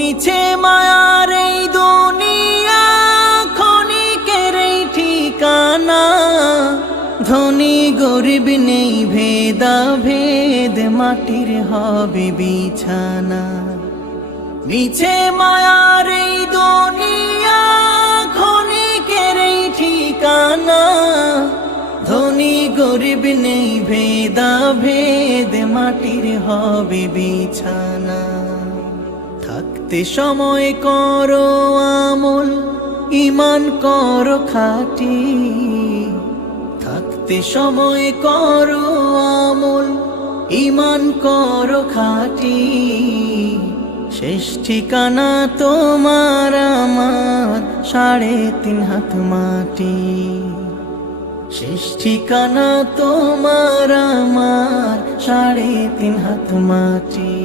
মিছে মায়ার এই দুনিয়া ক্ষণিকের এই ঠিকানা, ধনী গরিব নেই ভেদা ভেদ, মাটির হবে বিছানা। মিছে মায়ার এই দুনিয়া ক্ষণিকের এই ঠিকানা, ধনী গরিব নেই ভেদা ভেদ, মাটির হবে বিছানা। থাকতে সময় করো আমল, ঈমান করো খাঁটি, থাকতে সময় করো আমল, ঈমান করো খাঁটি। শেষ ঠিকানা তোমার আমার 3.5 হাত মাটি, শেষ ঠিকানা তোমার আমার 3.5 হাত মাটি।